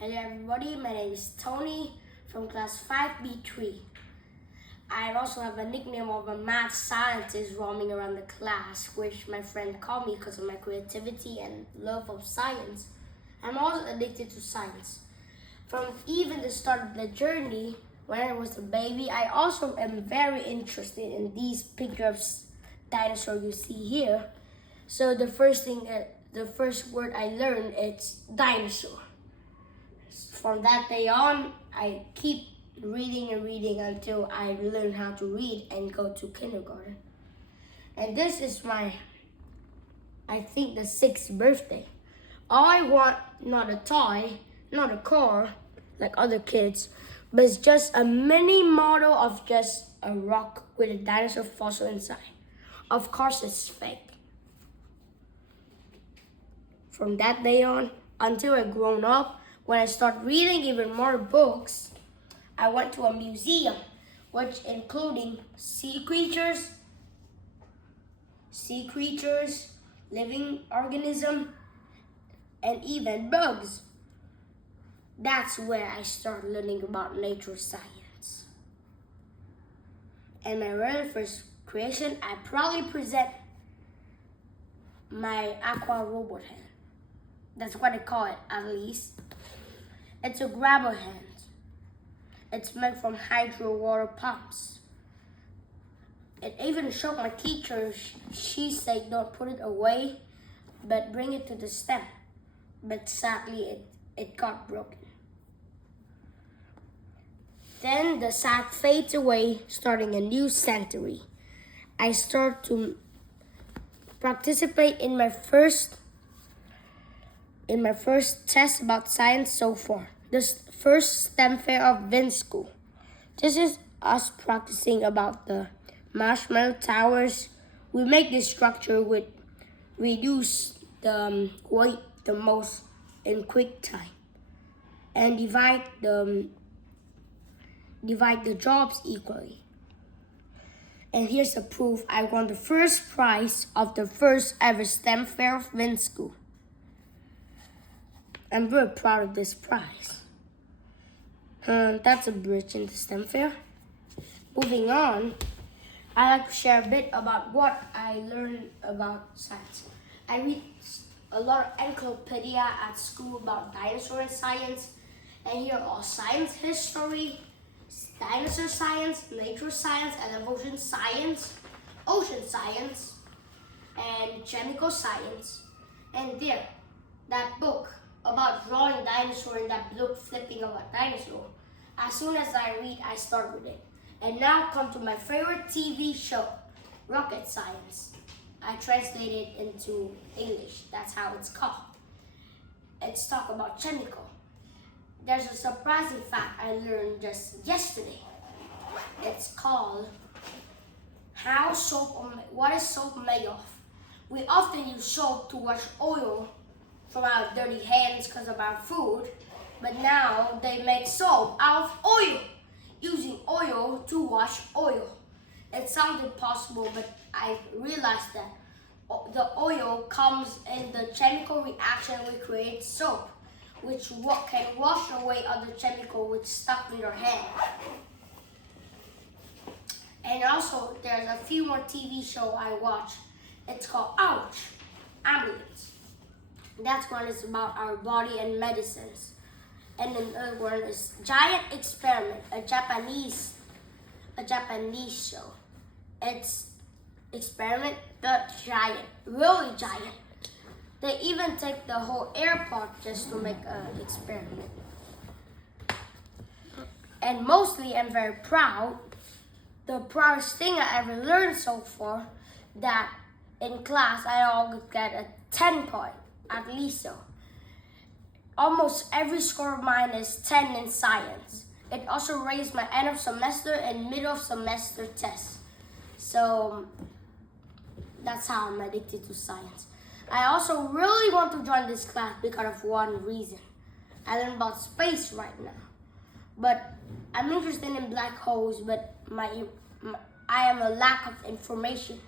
Hello everybody, my name is Tony from class 5B3. I also have a nickname of a mad scientist roaming around the class, which my friend called me because of my creativity and love of science. I'm also addicted to science. From even the start of the journey, when I was a baby, I also am very interested in these pictures of dinosaurs you see here. So the first word I learned is dinosaur. From that day on, I keep reading and reading until I learn how to read and go to kindergarten. And this is my, I think, the 6th birthday. I want not a toy, not a car like other kids, but it's just a mini model of just a rock with a dinosaur fossil inside. Of course it's fake. From that day on, until I grown up, when I started reading even more books, I went to a museum, which including sea creatures, living organism, and even bugs. That's where I started learning about nature science. And my very first creation, I proudly present my aqua robot hand. That's what I call it, at least. It's a grabber hand. It's made from hydro water pumps. It even showed my teacher. She said don't put it away, but bring it to the stem. But sadly, it got broken. Then the sad fades away, starting a new century. I start to participate in my first test about science so far. This first STEM fair of Vin School. This is us practicing about the marshmallow towers. We make this structure with reduce the weight the most in quick time and divide the jobs equally. And here's a proof I won the first prize of the first ever STEM fair of Vin School. I'm very proud of this prize. That's a bridge in the STEM fair. Moving on, I like to share a bit about what I learned about science. I read a lot of encyclopedia at school about dinosaur science, and here are science history, dinosaur science, nature science, evolution science, ocean science, and chemical science. And there, that book about drawing dinosaur and that book flipping of a dinosaur. As soon as I read, I start with it. And now come to my favorite TV show, Rocket Science. I translate it into English. That's how it's called. It's talk about chemical. There's a surprising fact I learned just yesterday. It's called what is soap made of? We often use soap to wash oil from our dirty hands because of our food, but now they make soap out of oil, using oil to wash oil. It sounds impossible, but I realized that the oil comes in the chemical reaction we create soap, which can wash away other chemical which stuck in your hand. And also, there's a few more TV show I watch. It's called Ambulance. That one is about our body and medicines. And another one is Giant Experiment, a Japanese show. It's experiment, but giant, really giant. They even take the whole airport just to make an experiment. And mostly I'm very proud. The proudest thing I ever learned so far, that in class I always get a 10 point. At least so. Almost every score of mine is 10 in science. It also raised my end of semester and middle of semester tests. So that's how I'm addicted to science. I also really want to join this class because of one reason. I learn about space right now. But I'm interested in black holes, but I am a lack of information.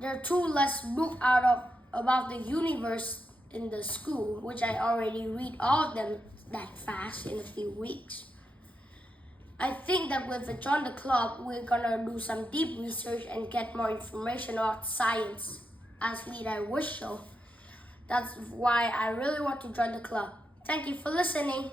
There are two less books about the universe in the school, which I already read all of them that fast in a few weeks. I think that with Join the Club, we're gonna do some deep research and get more information about science, as Lead wish so. That's why I really want to join the club. Thank you for listening.